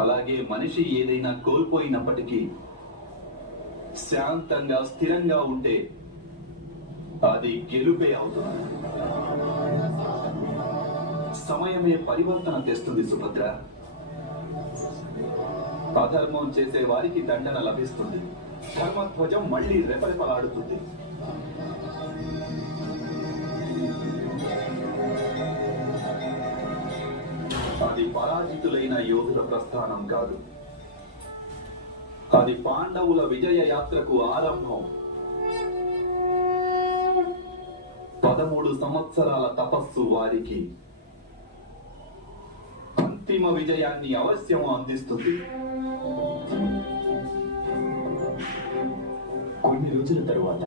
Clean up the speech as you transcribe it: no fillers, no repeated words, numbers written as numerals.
అలాగే మనిషి ఏదైనా కోల్పోయినప్పటికీ శాంతంగా స్థిరంగా ఉంటే అది గెలుపే అవుతుంది. సమయమే పరివర్తన తెస్తుంది సుభద్ర. అధర్మం చేసే వారికి దండన లభిస్తుంది. ధర్మధ్వజం మళ్లీ రెపరెపలాడుతుంది. అది పరాజితులైన యోధుల ప్రస్థానం కాదు, అది పాండవుల విజయ యాత్రకు ఆరంభం. 13 సంవత్సరాల తపస్సు వారికి అంతిమ విజయాన్ని అవశ్యం అందిస్తుంది. కొన్ని రోజుల తరువాత